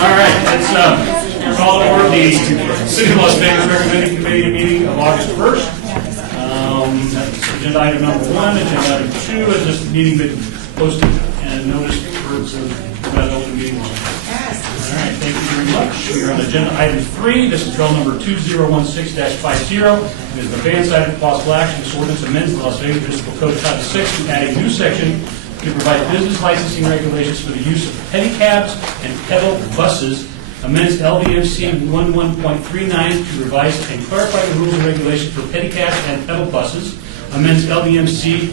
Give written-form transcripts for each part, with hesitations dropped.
All right, let's call to order the City of Las Vegas Recommending Committee meeting of August 1st. That's agenda item number 1. Agenda item 2 is this meeting been posted and noticed for the open meeting law. All right, thank you very much. We are on agenda item 3. This is bill number 2016-50. It is the advance item for possible action. This ordinance amends the Las Vegas Municipal Code Title 6 to add a new section to provide business licensing regulations for the use of pedicabs and pedal buses, amends LVMC 11.39 to revise and clarify the rules and regulations for pedicabs and pedal buses, amends LVMC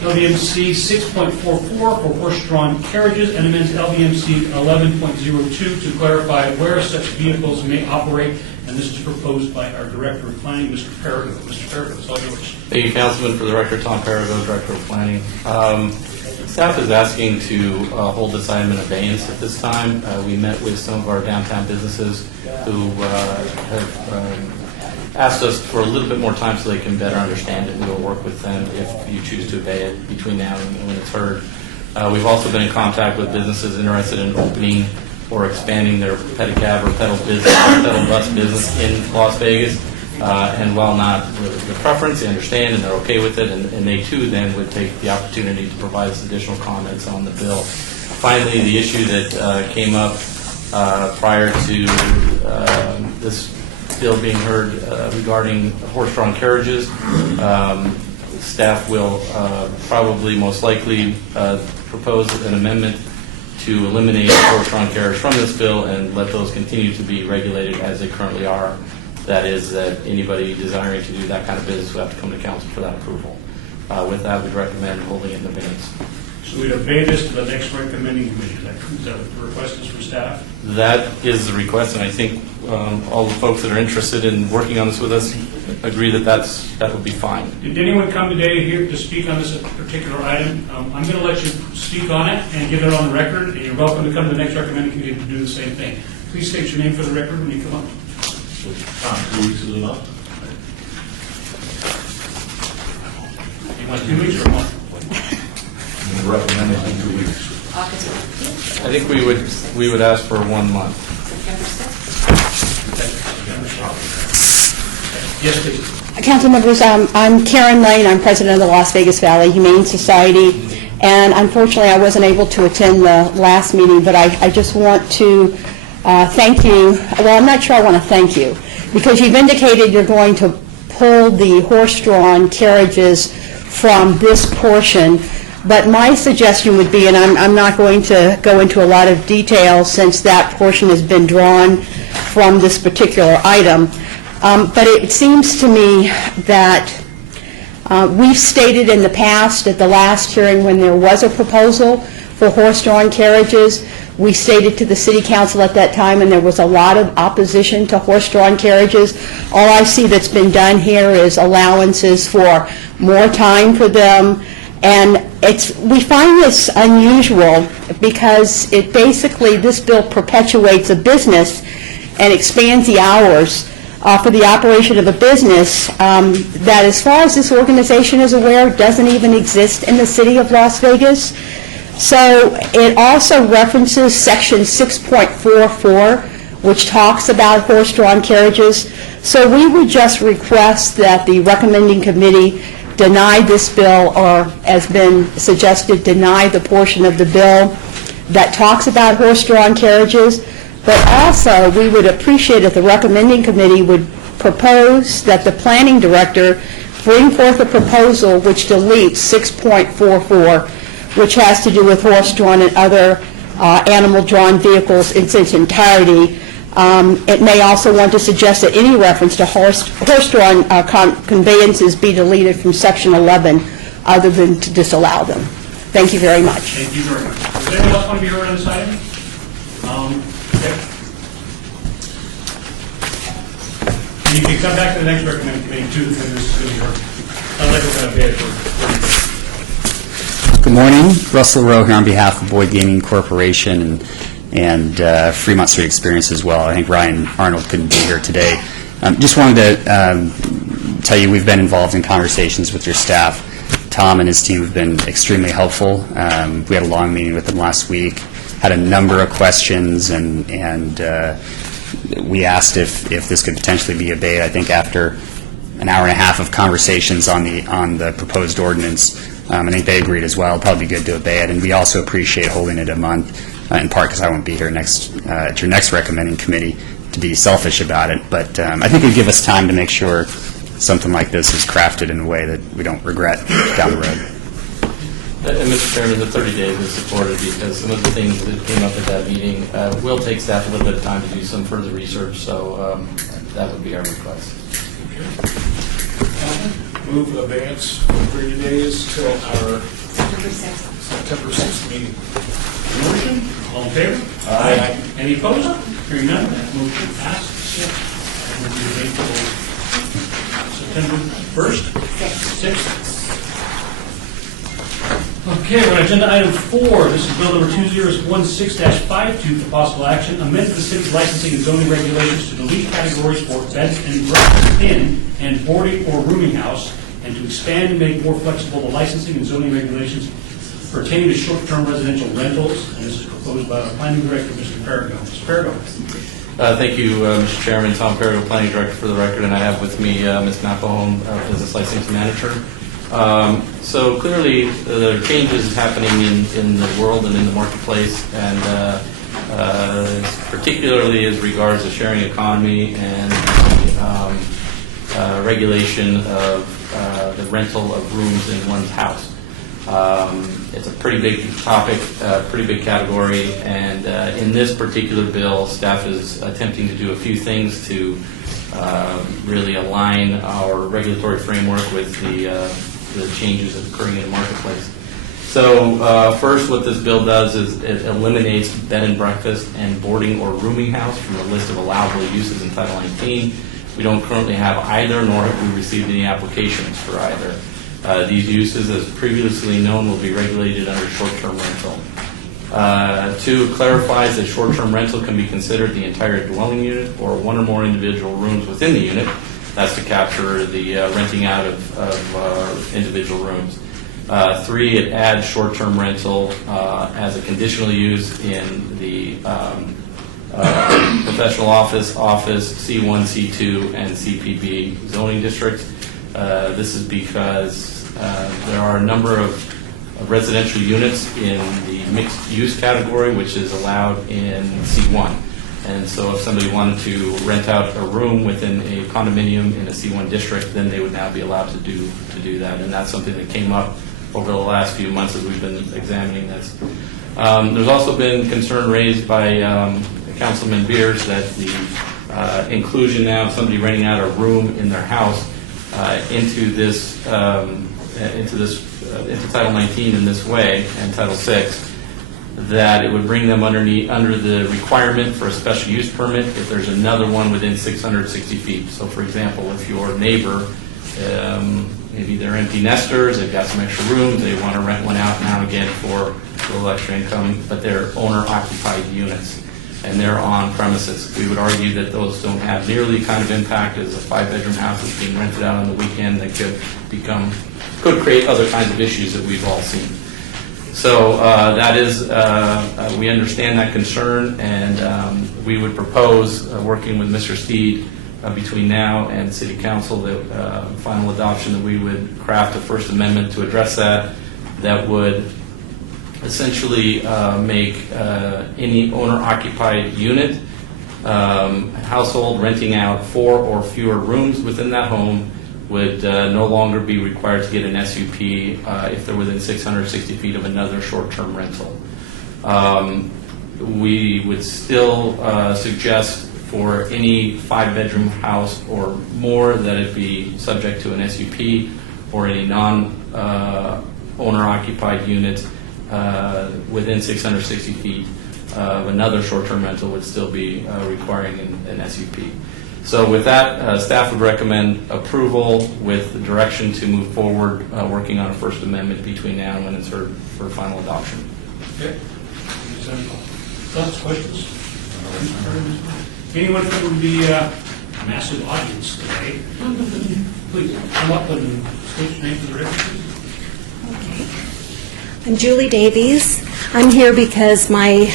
6.44 for horse-drawn carriages, and amends LVMC 11.02 to clarify where such vehicles may operate. And this is proposed by our Director of Planning, Mr. Perigo. Mr. Perigo, it's all yours. Thank you, Councilman. For the record, Tom Perigo, Director of Planning. Staff is asking to hold this item in abeyance at this time. We met with some of our downtown businesses who have asked us for a little bit more time so they can better understand it. We will work with them if you choose to obey it between now and when it's heard. We've also been in contact with businesses interested in opening or expanding their pedicab or pedal bus business in Las Vegas. And while not the preference, they understand and they're okay with it, and they too then would take the opportunity to provide us additional comments on the bill. Finally, the issue that came up prior to this bill being heard regarding horse-drawn carriages, staff will probably most likely propose an amendment to eliminate horse-drawn carriages from this bill and let those continue to be regulated as they currently are. That is, that anybody desiring to do that kind of business would have to come to council for that approval. With that, we'd recommend holding it in abeyance. So we'd obey this to the next recommending committee. Is that what the request is for staff? That is the request, and I think all the folks that are interested in working on this with us agree that that would be fine. Did anyone come today here to speak on this particular item? I'm going to let you speak on it and get it on the record, and you're welcome to come to the next recommending committee to do the same thing. Please state your name for the record when you come up. 2 weeks is enough. You want 2 weeks or a month? Recommended in 2 weeks. August 15th, I think we would ask for 1 month. September 6th. Yes, please. Council members, I'm Karen Lane. I'm president of the Las Vegas Valley Humane Society, and unfortunately I wasn't able to attend the last meeting, but I just want to thank you. Well, I'm not sure I want to thank you, because you've indicated you're going to pull the horse-drawn carriages from this portion, but my suggestion would be, and I'm not going to go into a lot of detail since that portion has been drawn from this particular item, but it seems to me that we've stated in the past at the last hearing when there was a proposal for horse-drawn carriages, we stated to the city council at that time, and there was a lot of opposition to horse-drawn carriages. All I see that's been done here is allowances for more time for them, and we find this unusual because it basically, this bill perpetuates a business and expands the hours for the operation of a business that, as far as this organization is aware, doesn't even exist in the city of Las Vegas. So it also references section 6.44, which talks about horse-drawn carriages. So we would just request that the recommending committee deny this bill, or as been suggested, deny the portion of the bill that talks about horse-drawn carriages. But also, we would appreciate if the recommending committee would propose that the planning director bring forth a proposal which deletes 6.44, which has to do with horse-drawn and other animal-drawn vehicles in its entirety. It may also want to suggest that any reference to horse-drawn conveyances be deleted from section 11, other than to disallow them. Thank you very much. Thank you very much. Does anyone else want to be heard on this item? Okay. And you can come back to the next recommending committee too, because this is going to be heard. I'd like to kind of bid for Good morning. Russell Rowe here on behalf of Boyd Gaming Corporation and Fremont Street Experience as well. I think Ryan Arnold couldn't be here today. Just wanted to tell you we've been involved in conversations with your staff. Tom and his team have been extremely helpful. We had a long meeting with them last week. had a number of questions, and we asked if this could potentially be abated. I think after an hour and a half of conversations on the proposed ordinance, I think they agreed as well. It'd probably be good to obey it, and we also appreciate holding it a month, in part because I won't be here at your next recommending committee to be selfish about it. But I think it would give us time to make sure something like this is crafted in a way that we don't regret down the road. And Mr. Chairman, the 30 days is supported because some of the things that came up at that meeting will take staff a little bit of time to do some further research, so that would be our request. Move abeyance for 30 days till our September 6th meeting. Motion, all in favor? Aye. Any opposed? Hearing none, that motion passes. And we'll be waiting till September 1st? 6th. Okay, we're on agenda item 4. This is bill number 2016-52 for possible action. Amend the city's licensing and zoning regulations to delete categories for bed and breakfast inn and boarding or rooming house, and to expand and make more flexible the licensing and zoning regulations pertaining to short-term residential rentals. And this is proposed by the planning director, Mr. Perigo. Mr. Perigo. Thank you, Mr. Chairman. Tom Perigo, Planning Director for the record, and I have with me Ms. Mapahome, Business License Manager. So clearly, there are changes happening in the world and in the marketplace, and particularly as regards the sharing economy and the regulation of the rental of rooms in one's house. It's a pretty big topic, pretty big category, and in this particular bill, staff is attempting to do a few things to really align our regulatory framework with the changes occurring in the marketplace. So first, what this bill does is it eliminates bed and breakfast and boarding or rooming house from the list of allowable uses in Title 19. We don't currently have either, nor have we received any applications for either. These uses, as previously known, will be regulated under short-term rental. 2, clarifies that short-term rental can be considered the entire dwelling unit or one or more individual rooms within the unit. That's to capture the renting out of individual rooms. 3, it adds short-term rental as a conditional use in the professional office, C1, C2, and CPB zoning districts. This is because there are a number of residential units in the mixed-use category, which is allowed in C1. And so if somebody wanted to rent out a room within a condominium in a C1 district, then they would now be allowed to do that. And that's something that came up over the last few months as we've been examining this. There's also been concern raised by Councilman Beers that the inclusion now of somebody renting out a room in their house into Title 19 in this way, and Title 6, that it would bring them under the requirement for a special use permit if there's another one within 660 feet. So, for example, if your neighbor, maybe they're empty nesters, they've got some extra rooms, they want to rent one out now and again for a little extra income, but they're owner-occupied units, and they're on premises. We would argue that those don't have nearly the kind of impact as a 5-bedroom house that's being rented out on the weekend that could create other kinds of issues that we've all seen. So that is, we understand that concern, and we would propose, working with Mr. Steed between now and City Council, that final adoption, that we would craft a First Amendment to address that would essentially make any owner-occupied unit, household renting out 4 or fewer rooms within that home would no longer be required to get an SUP if they're within 660 feet of another short-term rental. We would still suggest for any 5-bedroom house or more that it be subject to an SUP, or any non-owner-occupied unit within 660 feet of another short-term rental would still be requiring an SUP. So with that, staff would recommend approval with the direction to move forward working on a First Amendment between now and when it's heard for final adoption. Okay. Thoughts, questions? Anyone from the massive audience today, please come up and state your name for the record, please. I'm Julie Davies. I'm here because my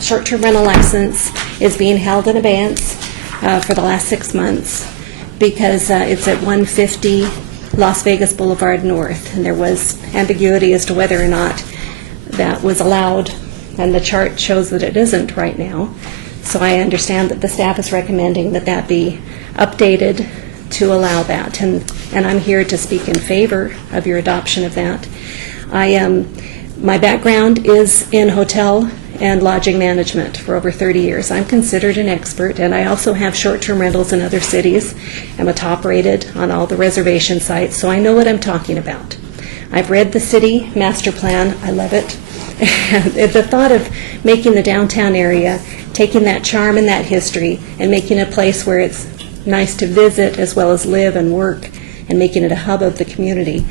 short-term rental license is being held in abeyance for the last 6 months because it's at 150 Las Vegas Boulevard North, and there was ambiguity as to whether or not that was allowed, and the chart shows that it isn't right now. So I understand that the staff is recommending that that be updated to allow that, and I'm here to speak in favor of your adoption of that. My background is in hotel and lodging management for over 30 years. I'm considered an expert, and I also have short-term rentals in other cities. I'm a top rated on all the reservation sites, so I know what I'm talking about. I've read the city master plan. I love it. The thought of making the downtown area, taking that charm and that history, and making a place where it's nice to visit as well as live and work, and making it a hub of the community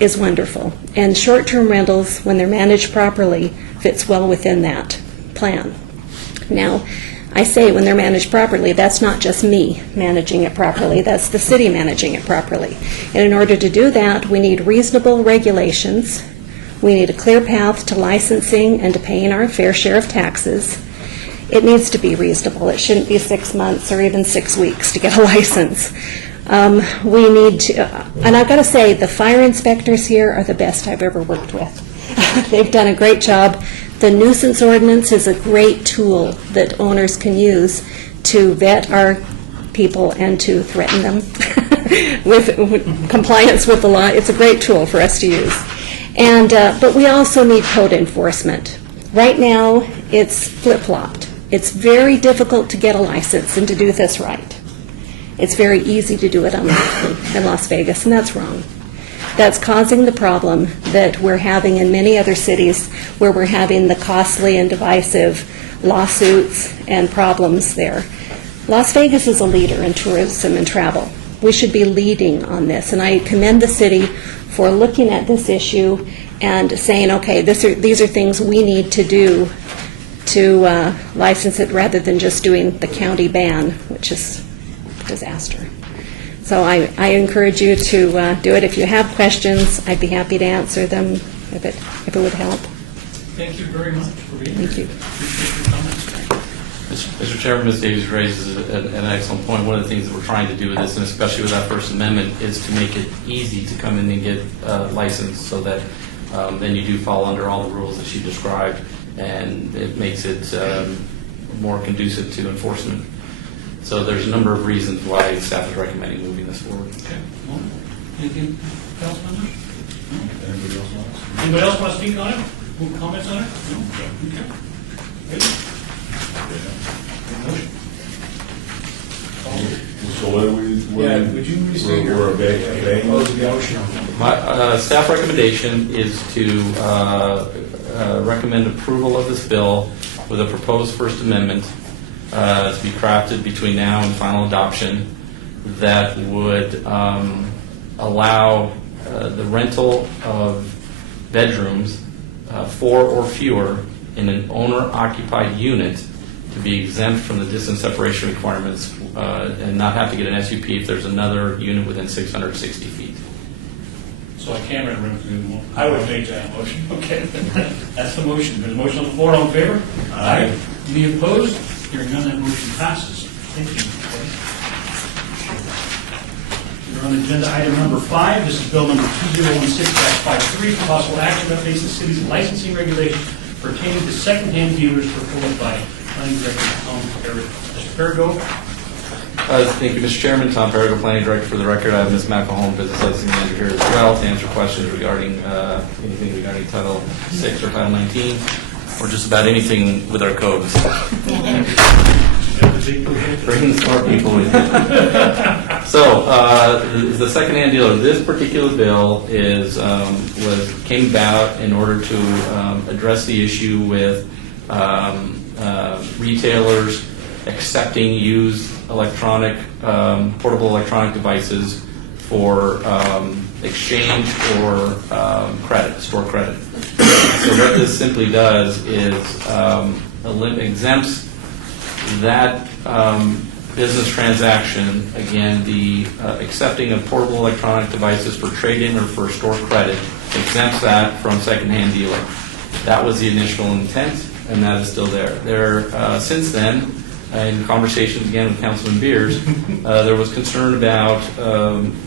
is wonderful. And short-term rentals, when they're managed properly, fits well within that plan. Now, I say when they're managed properly, that's not just me managing it properly, that's the city managing it properly. And in order to do that, we need reasonable regulations, we need a clear path to licensing and to paying our fair share of taxes. It needs to be reasonable. It shouldn't be 6 months or even 6 weeks to get a license. We need to, and I've got to say, the fire inspectors here are the best I've ever worked with. They've done a great job. The nuisance ordinance is a great tool that owners can use to vet our people and to threaten them with compliance with the law. It's a great tool for us to use. And but we also need code enforcement. Right now, it's flip-flopped. It's very difficult to get a license and to do this right. It's very easy to do it unlawfully in Las Vegas, and that's wrong. That's causing the problem that we're having in many other cities where we're having the costly and divisive lawsuits and problems there. Las Vegas is a leader in tourism and travel. We should be leading on this, and I commend the city for looking at this issue and saying, okay, these are things we need to do to license it rather than just doing the county ban, which is a disaster. So I encourage you to do it. If you have questions, I'd be happy to answer them if it would help. Thank you very much for being here. Thank you. Appreciate your comments. Mr. Chairman, Ms. Davies raises an excellent point. One of the things that we're trying to do with this, and especially with that First Amendment, is to make it easy to come in and get licensed so that then you do fall under all the rules that she described, and it makes it more conducive to enforcement. So there's a number of reasons why staff is recommending moving this forward. Okay. Well, anything else, members? Anybody else want to? Anybody else want to speak on it? Comments on it? No? Okay. Ready? Motion. So what do we? Would you restate your motion? My staff recommendation is to recommend approval of this bill with a proposed First Amendment to be crafted between now and final adoption that would allow the rental of bedrooms, 4 or fewer, in an owner-occupied unit to be exempt from the distance separation requirements and not have to get an SUP if there's another unit within 660 feet. So I can't remember the one. I would make that motion. Okay. That's the motion. There's a motion on the floor. All in favor? Aye. Any opposed? Hearing none, that motion passes. Thank you. We're on agenda item number 5. This is bill number 2016-53 for possible action that updates the city's licensing regulations pertaining to secondhand dealers proposed by Planning Director Tom Perrigo. Mr. Perrigo? Thank you, Mr. Chairman. Tom Perrigo, Planning Director. For the record, I have Ms. McElhone, Business Licensing Manager, here as well to answer questions regarding anything regarding Title 6 or Title 19, or just about anything with our codes. Bringing smart people in. So, the second-hand dealer. This particular bill came about in order to address the issue with retailers accepting used portable electronic devices for exchange or credit, store credit. So what this simply does is exempts that business transaction, again, the accepting of portable electronic devices for trade-in or for store credit, exempts that from second-hand dealer. That was the initial intent. and that is still there. Since then, in conversations again with Councilman Beers, there was concern about,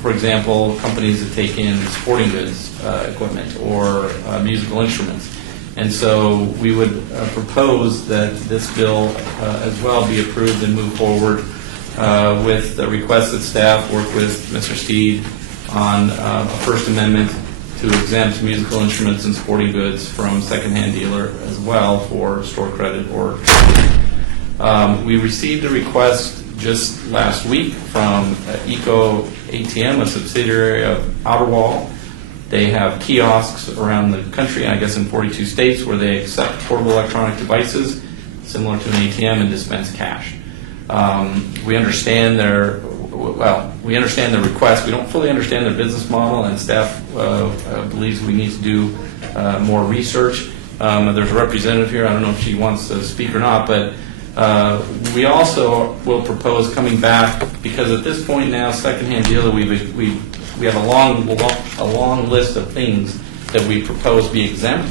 for example, companies that take in sporting goods equipment or musical instruments. And so we would propose that this bill as well be approved and move forward with the request that staff work with Mr. Steed on a First Amendment to exempt musical instruments and sporting goods from secondhand dealer as well for store credit or trading. We received a request just last week from Eco ATM, a subsidiary of Outerwall. They have kiosks around the country, I guess in 42 states, where they accept portable electronic devices similar to an ATM and dispense cash. We understand their request. We don't fully understand their business model, and staff believes we need to do more research. There's a representative here. I don't know if she wants to speak or not, but we also will propose coming back, because at this point now, secondhand dealer, we have a long list of things that we propose be exempt.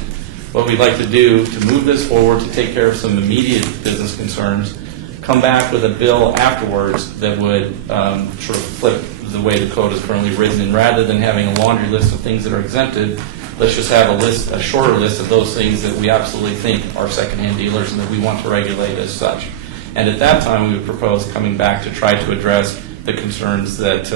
What we'd like to do to move this forward, to take care of some immediate business concerns, come back with a bill afterwards that would sort of flip the way the code is currently written, and rather than having a laundry list of things that are exempted, let's just have a shorter list of those things that we absolutely think are secondhand dealers and that we want to regulate as such. And at that time, we would propose coming back to try to address the concerns that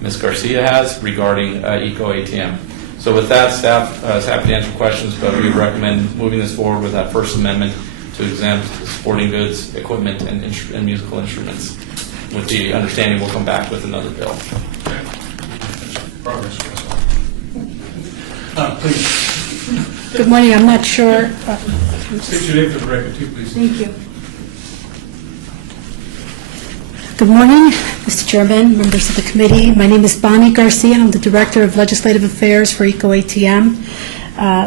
Ms. Garcia has regarding Eco ATM. So with that, staff is happy to answer questions, but we recommend moving this forward with that First Amendment to exempt sporting goods, equipment, and musical instruments, with the understanding we'll come back with another bill. Progress. Please, Good morning, I'm not sure. state your name for the record, too, please. Thank you. Good morning, Mr. Chairman, members of the committee. My name is Bonnie Garcia, and I'm the Director of Legislative Affairs for Eco ATM.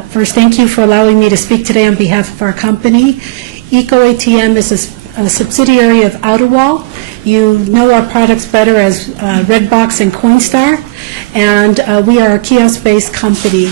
First, thank you for allowing me to speak today on behalf of our company. Eco ATM is a subsidiary of Outerwall. You know our products better as Redbox and Coinstar, and we are a kiosk-based company.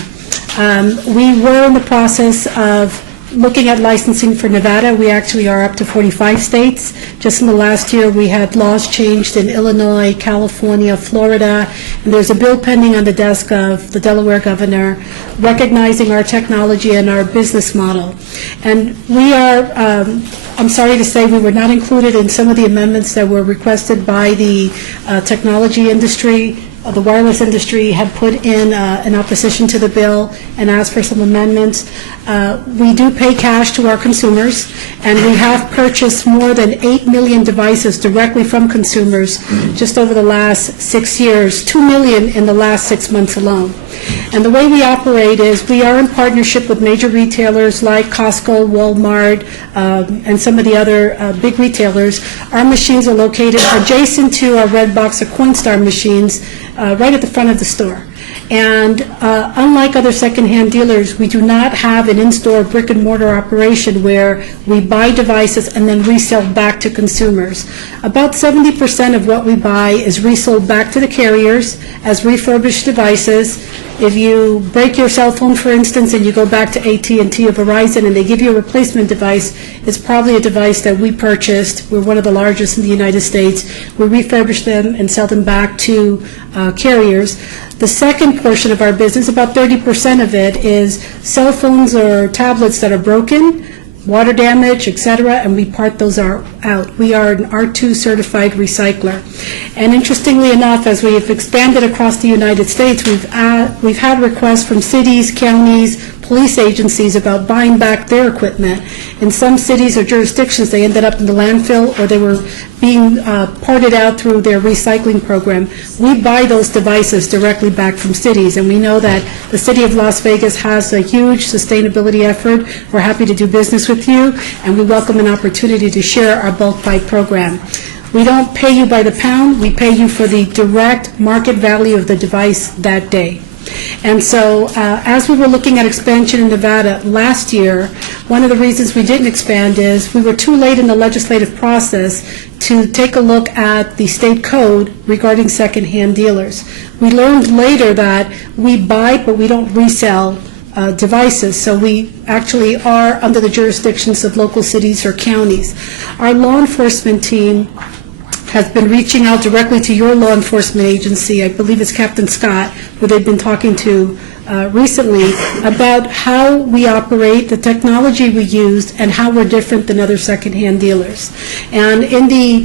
We were in the process of looking at licensing for Nevada. We actually are up to 45 states. Just in the last year, we had laws changed in Illinois, California, Florida, and there's a bill pending on the desk of the Delaware governor recognizing our technology and our business model. And we are, I'm sorry to say, we were not included in some of the amendments that were requested by the technology industry. The wireless industry had put in an opposition to the bill and asked for some amendments. We do pay cash to our consumers, and we have purchased more than 8 million devices directly from consumers just over the last 6 years, 2 million in the last 6 months alone. And the way we operate is we are in partnership with major retailers like Costco, Walmart, and some of the other big retailers. Our machines are located adjacent to our Redbox or Coinstar machines right at the front of the store. And unlike other secondhand dealers, we do not have an in-store brick-and-mortar operation where we buy devices and then resell back to consumers. About 70% of what we buy is resold back to the carriers as refurbished devices. If you break your cell phone, for instance, and you go back to AT&T or Verizon and they give you a replacement device, it's probably a device that we purchased. We're one of the largest in the United States. We refurbish them and sell them back to carriers. The second portion of our business, about 30% of it, is cell phones or tablets that are broken, water damage, etc., and we part those out. We are an R2 certified recycler. And interestingly enough, as we have expanded across the United States, we've had requests from cities, counties, police agencies about buying back their equipment. In some cities or jurisdictions, they ended up in the landfill or they were being parted out through their recycling program. We buy those devices directly back from cities, and we know that the city of Las Vegas has a huge sustainability effort. We're happy to do business with you, and we welcome an opportunity to share our bulk buy program. We don't pay you by the pound, we pay you for the direct market value of the device that day. And so as we were looking at expansion in Nevada last year, one of the reasons we didn't expand is we were too late in the legislative process to take a look at the state code regarding secondhand dealers. We learned later that we buy but we don't resell devices, so we actually are under the jurisdictions of local cities or counties. Our law enforcement team has been reaching out directly to your law enforcement agency, I believe it's Captain Scott, who they've been talking to recently, about how we operate, the technology we use, and how we're different than other secondhand dealers. And in the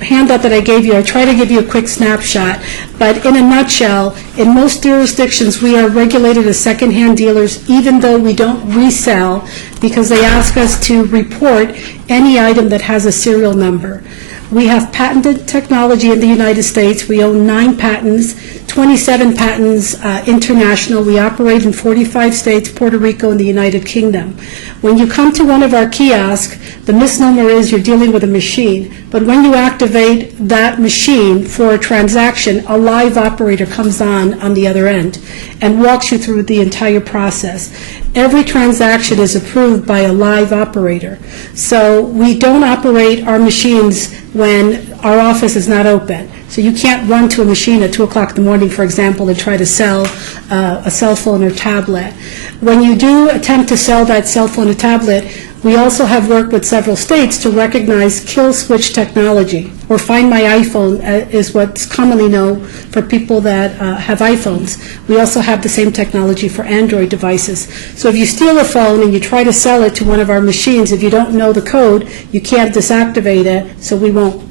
handout that I gave you, I try to give you a quick snapshot, but in a nutshell, in most jurisdictions, we are regulated as secondhand dealers, even though we don't resell, because they ask us to report any item that has a serial number. We have patented technology in the United States. We own 9 patents, 27 patents international. We operate in 45 states, Puerto Rico, and the United Kingdom. When you come to one of our kiosks, the misnomer is you're dealing with a machine. But when you activate that machine for a transaction, a live operator comes on the other end and walks you through the entire process. Every transaction is approved by a live operator. So we don't operate our machines when our office is not open. So you can't run to a machine at 2 o'clock in the morning, for example, and try to sell a cell phone or tablet. When you do attempt to sell that cell phone or tablet, we also have worked with several states to recognize kill switch technology, or Find My iPhone is what's commonly known for people that have iPhones. We also have the same technology for Android devices. So if you steal a phone and you try to sell it to one of our machines, if you don't know the code, you can't deactivate it, so we won't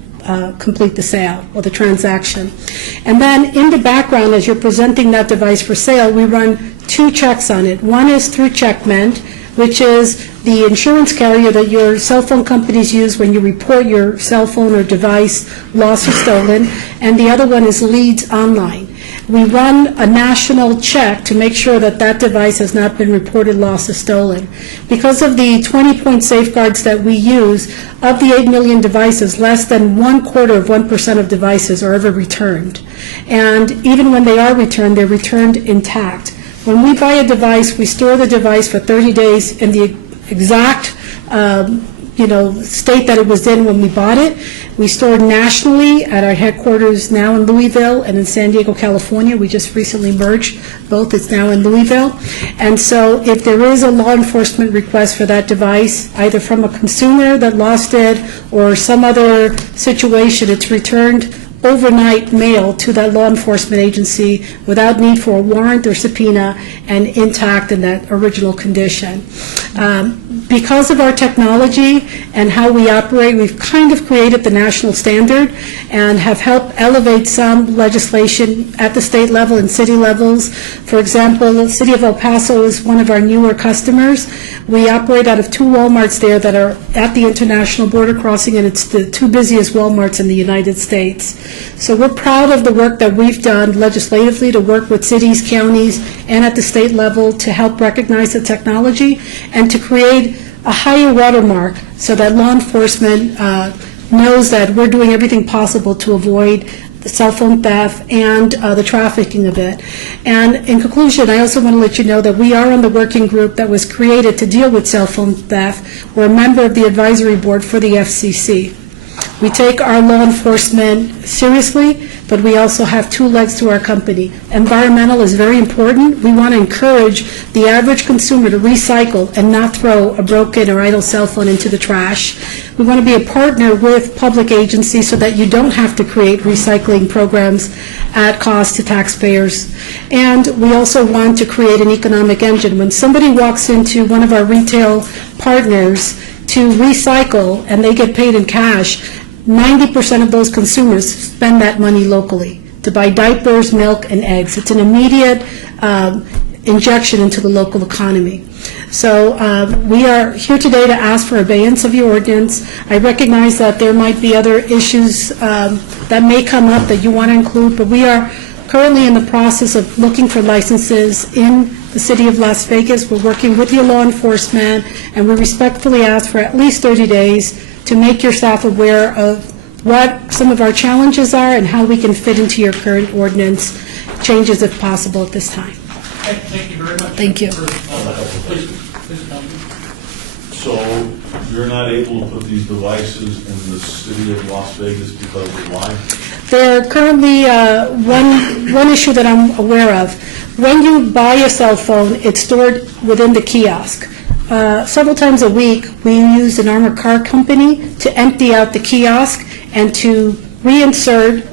complete the sale or the transaction. And then in the background, as you're presenting that device for sale, we run 2 checks on it. One is through Checkmate, which is the insurance carrier that your cell phone companies use when you report your cell phone or device lost or stolen, and the other one is Leads Online. We run a national check to make sure that that device has not been reported lost or stolen. Because of the 20-point safeguards that we use, of the 8 million devices, less than 1/4% of devices are ever returned. And even when they are returned, they're returned intact. When we buy a device, we store the device for 30 days in the exact state that it was in when we bought it. We store it nationally at our headquarters now in Louisville and in San Diego, California. We just recently merged both. It's now in Louisville. And so if there is a law enforcement request for that device, either from a consumer that lost it or some other situation, it's returned overnight mail to that law enforcement agency without need for a warrant or subpoena and intact in that original condition. Because of our technology and how we operate, we've kind of created the national standard and have helped elevate some legislation at the state level and city levels. For example, the city of El Paso is one of our newer customers. We operate out of 2 Walmarts there that are at the international border crossing, and it's the 2 busiest Walmarts in the United States. So we're proud of the work that we've done legislatively to work with cities, counties, and at the state level to help recognize the technology and to create a higher watermark so that law enforcement knows that we're doing everything possible to avoid the cell phone theft and the trafficking of it. And in conclusion, I also want to let you know that we are on the working group that was created to deal with cell phone theft. We're a member of the advisory board for the FCC. We take our law enforcement seriously, but we also have 2 legs to our company. Environmental is very important. We want to encourage the average consumer to recycle and not throw a broken or idle cell phone into the trash. We want to be a partner with public agencies so that you don't have to create recycling programs at cost to taxpayers. And we also want to create an economic engine. When somebody walks into one of our retail partners to recycle and they get paid in cash, 90% of those consumers spend that money locally to buy diapers, milk, and eggs. It's an immediate injection into the local economy. So we are here today to ask for abeyance of your ordinance. I recognize that there might be other issues that may come up that you want to include, but we are currently in the process of looking for licenses in the city of Las Vegas. We're working with your law enforcement, and we respectfully ask for at least 30 days to make your staff aware of what some of our challenges are and how we can fit into your current ordinance changes if possible at this time. Thank you very much. Thank you. Please, Councilman. So You're not able to put these devices in the city of Las Vegas because of why? There are currently one issue that I'm aware of. When you buy a cell phone, it's stored within the kiosk. Several times a week, we use an armored car company to empty out the kiosk and to reinsert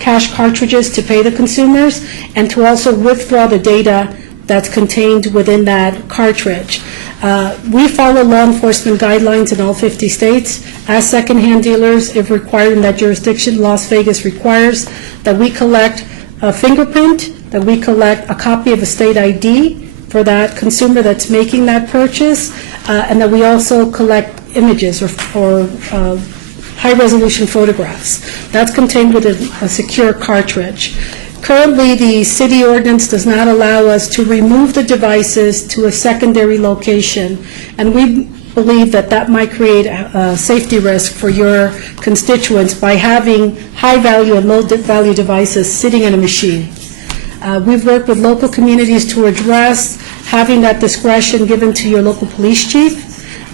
cash cartridges to pay the consumers, and to also withdraw the data that's contained within that cartridge. We follow law enforcement guidelines in all 50 states. As secondhand dealers, if required in that jurisdiction, Las Vegas requires that we collect a fingerprint, that we collect a copy of a state ID for that consumer that's making that purchase, and that we also collect images or high-resolution photographs. That's contained within a secure cartridge. Currently, the city ordinance does not allow us to remove the devices to a secondary location, and we believe that that might create a safety risk for your constituents by having high-value and low-value devices sitting in a machine. We've worked with local communities to address having that discretion given to your local police chief.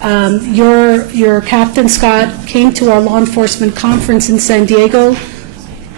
Your Captain Scott came to our law enforcement conference in San Diego,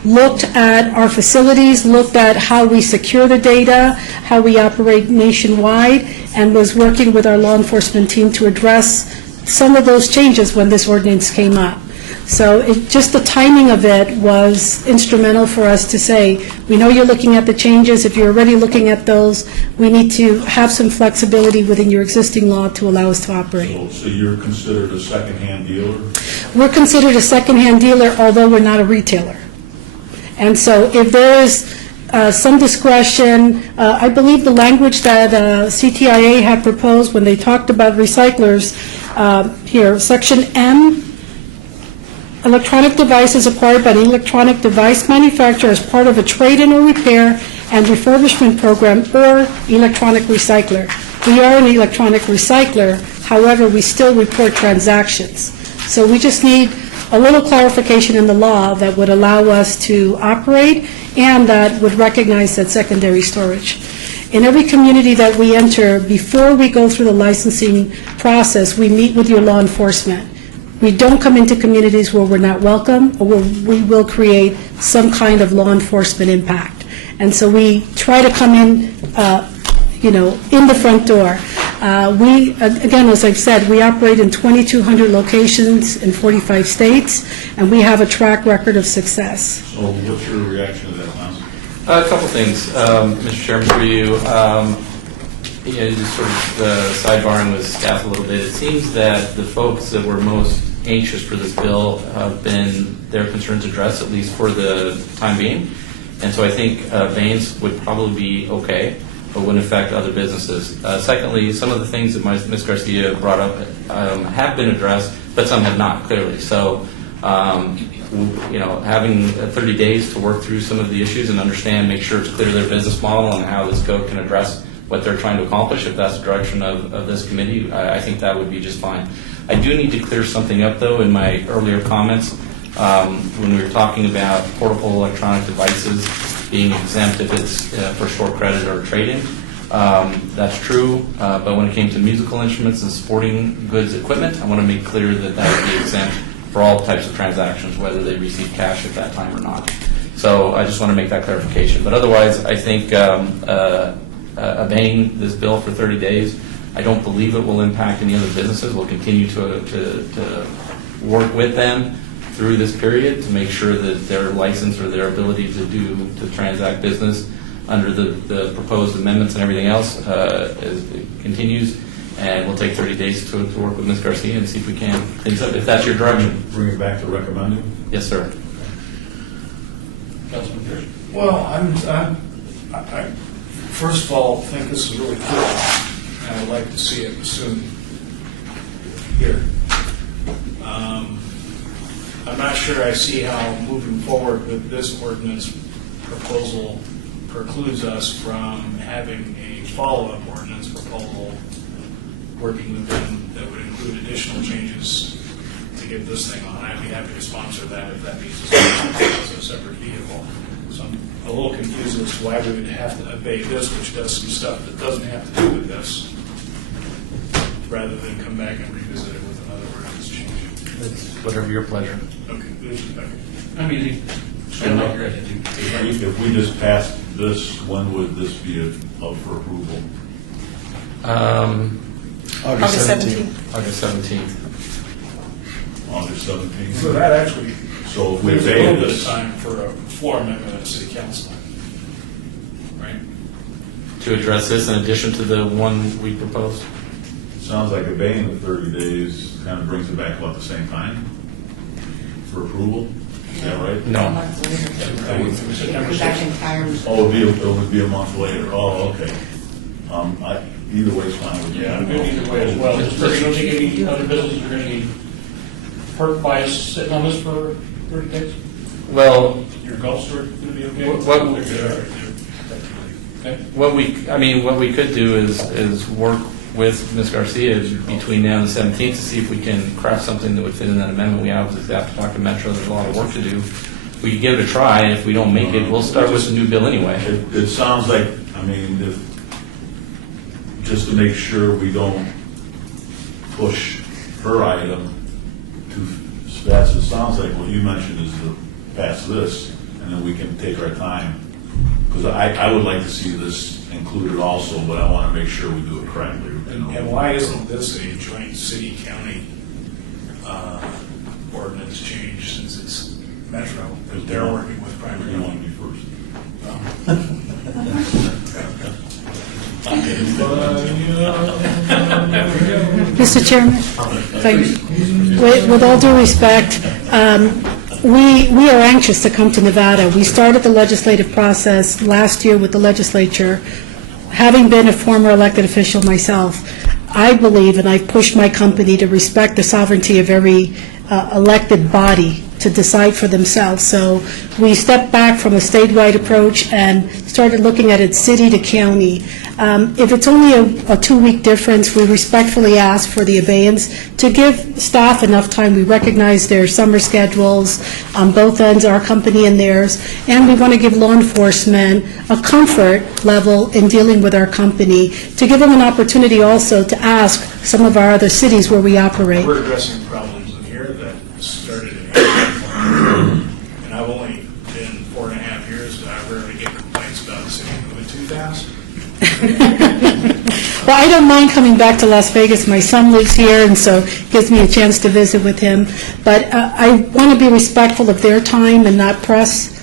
looked at our facilities, looked at how we secure the data, how we operate nationwide, and was working with our law enforcement team to address some of those changes when this ordinance came up. So just the timing of it was instrumental for us to say, we know you're looking at the changes. If you're already looking at those, we need to have some flexibility within your existing law to allow us to operate. So you're considered a secondhand dealer? We're considered a secondhand dealer, although we're not a retailer. And so if there is some discretion, I believe the language that CTIA had proposed when they talked about recyclers, here, Section M, electronic devices acquired by an electronic device manufacturer as part of a trade-in or repair and refurbishment program or electronic recycler. We are an electronic recycler, however, we still report transactions. So we just need a little clarification in the law that would allow us to operate and that would recognize that secondary storage. In every community that we enter, before we go through the licensing process, we meet with your law enforcement. We don't come into communities where we're not welcome or where we will create some kind of law enforcement impact. And so we try to come in, in the front door. We, again, as I've said, we operate in 2,200 locations in 45 states, and we have a track record of success. So what's your reaction to that, Lance? A couple things, Mr. Chairman, for you. Just sort of sidebarring with staff a little bit. It seems that the folks that were most anxious for this bill have been their concerns addressed, at least for the time being. And so I think Baines would probably be okay, but wouldn't affect other businesses. Secondly, some of the things that Ms. Garcia brought up have been addressed, but some have not, clearly. So, having 30 days to work through some of the issues and understand, make sure it's clear their business model and how this code can address what they're trying to accomplish, if that's the direction of this committee, I think that would be just fine. I do need to clear something up, though, in my earlier comments. When we were talking about portable electronic devices being exempt if it's for short credit or trade-in, that's true, but when it came to musical instruments and sporting goods equipment, I want to make clear that that would be exempt for all types of transactions, whether they receive cash at that time or not. So I just want to make that clarification. But otherwise, I think obeying this bill for 30 days, I don't believe it will impact any other businesses. We'll continue to work with them through this period to make sure that their license or their ability to transact business under the proposed amendments and everything else continues. And we'll take 30 days to work with Ms. Garcia and see if we can things up, if that's your direction. Bring it back to recommending? Yes, sir. Councilman Pierce? Well, I first of all think this is really cool, and I'd like to see it soon here. I'm not sure I see how moving forward with this ordinance proposal precludes us from having a follow-up ordinance proposal working with them that would include additional changes to get this thing on. I'd be happy to sponsor that if that means it's a separate vehicle. So I'm a little confused as to why we would have to obey this, which does some stuff that doesn't have to do with this, rather than come back and revisit it with another It's whatever your pleasure. Okay. I'm easy. And Like your attitude. If we just passed this, when would this be up for approval? August 17th. August 17th? So that actually So if we leaves a obey little bit of this, time for a floor amendment at city council. Right? To address this in addition to the one we proposed? sounds like obeying the 30 days kind of brings it back about the same time for approval? Is that right? No. Oh, it would be a month later. Oh, okay. Either way is fine with me. Yeah, I'm good either way as well. Mr. Perry, you don't think any other businesses are going to be hurt by us sitting on this for 30 days? Well, Your golf store going to be okay? What- They're good, all right, they're- Okay. what we could do is work with Ms. Garcia between now and the 17th to see if we can craft something that would fit in that amendment. We obviously have to talk to Metro. There's a lot of work to do. We could give it a try, and if we don't make it, we'll start with a new bill anyway. It sounds like, I mean, just to make sure we don't push her item too fast, it sounds like what you mentioned is to pass this, and then we can take our time. Because I would like to see this included also, but I want to make sure we do it correctly. you know. And why isn't this a joint city-county ordinance change since it's Metro? Because they're working with primary. You want to be first. Mr. Chairman, if I- with all due respect, we are anxious to come to Nevada. We started the legislative process last year with the legislature. Having been a former elected official myself, I believe, and I push my company to respect the sovereignty of every elected body to decide for themselves. So we stepped back from a statewide approach and started looking at it city to county. If it's only a 2-week difference, we respectfully ask for the abeyance to give staff enough time. We recognize their summer schedules on both ends, our company and theirs, and we want to give law enforcement a comfort level in dealing with our company, to give them an opportunity also to ask some of our other cities where we operate. We're addressing problems in here that started in California. And I've only been 4.5 years, and I rarely get complaints about the city moving too fast. Well, I don't mind coming back to Las Vegas. My son lives here, and so it gives me a chance to visit with him. But I want to be respectful of their time and not press,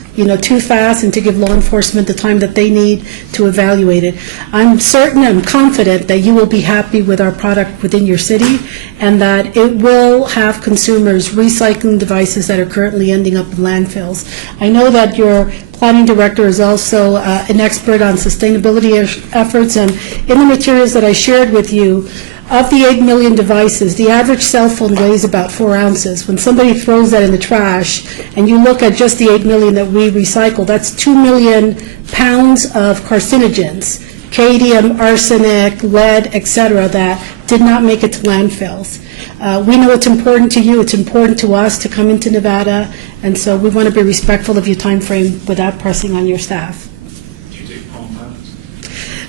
too fast, and to give law enforcement the time that they need to evaluate it. I'm certain and confident that you will be happy with our product within your city, and that it will have consumers recycling devices that are currently ending up in landfills. I know that your planning director is also an expert on sustainability efforts, and in the materials that I shared with you, of the 8 million devices, the average cell phone weighs about 4 ounces. When somebody throws that in the trash, and you look at just the 8 million that we recycle, that's 2 million pounds of carcinogens, cadmium, arsenic, lead, et cetera, that did not make it to landfills. We know it's important to you, it's important to us to come into Nevada, and so we want to be respectful of your time frame without pressing on your staff. Do you take Palm Pilots?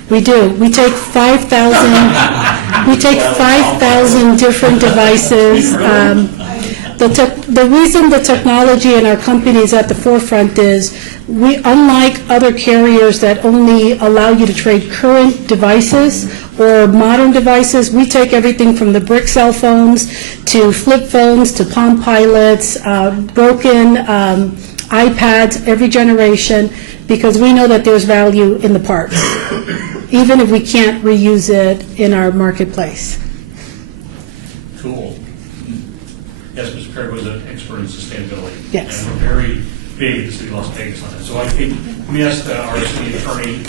We do. We take 5,000 different devices. The reason the technology in our company is at the forefront is unlike other carriers that only allow you to trade current devices or modern devices, we take everything from the brick cell phones to flip phones to Palm Pilots, broken iPads, every generation, because we know that there's value in the parts, even if we can't reuse it in our marketplace. Cool. Yes, Mr. Perry was an expert in sustainability. Yes. And we're very big at the city of Las Vegas on it. So I think, let me ask our city attorney,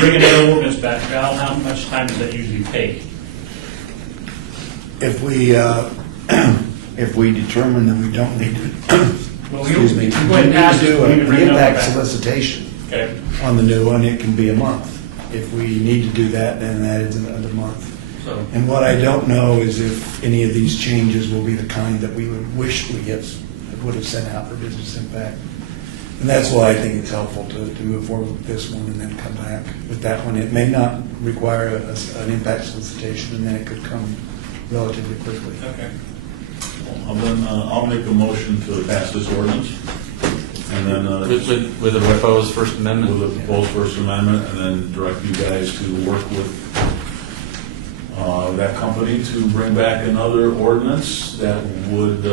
bringing that ordinance back, Val, how much time does that usually take? If we determine that we don't need to, Well, excuse me, we we go ahead and need pass to it, do we need to an bring it up impact back. solicitation Okay. on the new one, it can be a month. If we need to do that, then that is another month. So, And what I don't know is if any of these changes will be the kind that we would wish would have sent out for business impact. And that's why I think it's helpful to move forward with this one and then come back with that one. It may not require an impact solicitation, and then it could come relatively quickly. Okay. I'll make a motion to pass this ordinance, and then, With the proposed First Amendment? with the proposed First Amendment, and then direct you guys to work with that company to bring back another ordinance that would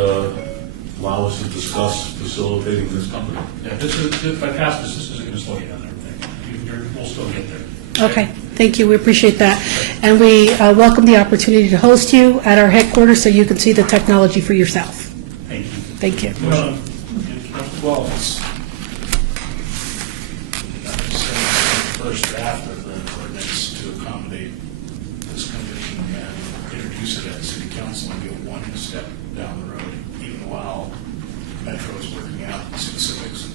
allow us to discuss facilitating this company. Yeah, if I pass this isn't going to slow you down or anything. We'll still get there. Okay, thank you, we appreciate that. And we welcome the opportunity to host you at our headquarters so you can see the technology for yourself. Thank you. Thank you. Well, it's first draft of the ordinance to accommodate this company and introduce it at city council and get one step down the road, even while Metro is working out specifics.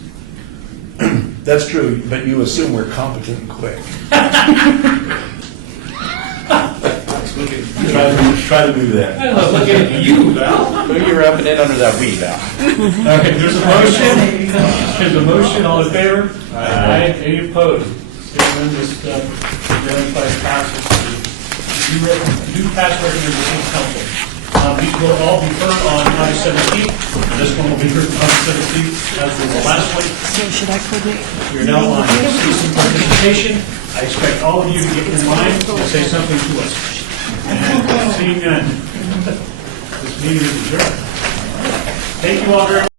That's true, but you assume we're competent and quick. Try to do that. I was looking at you, Val. Who you wrapping it under that weed, Al? All right, there's a motion. There's a motion. All in favor? Aye. Any opposed? Seeing none, this identifies passes. You pass recommendation to the council. These will all be heard on August 17th. And this one will be heard on August 17th, as was the last one. So should I coordinate? We are now on citizen participation. I expect all of you to get in line and say something to us. And seeing none, this meeting is adjourned. Thank you all very much.